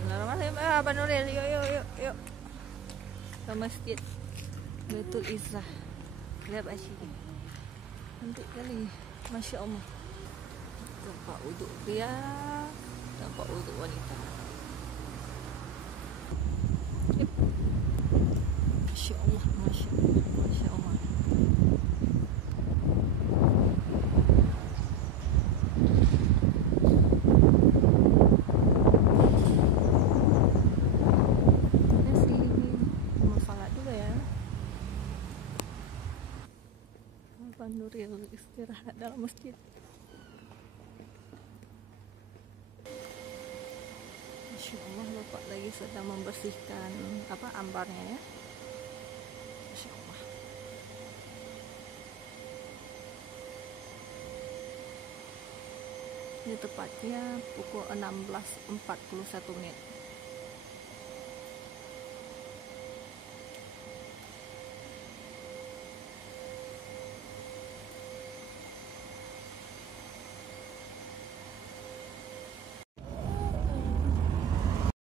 Bismillahirrahmanirrahim. Abang Nuril, yuk ke masjid Baitul Izzah. Lihat asyik cantik kali, Masya Allah. Tempat uduk pria, tempat uduk wanita. Yuk. Masya Allah, Masya Allah, Masya Allah. Abang Nuril istirahat dalam masjid. Masya Allah, Bapak lagi sedang membersihkan ambarnya ya. Masya Allah. Ini tepatnya pukul 16.41.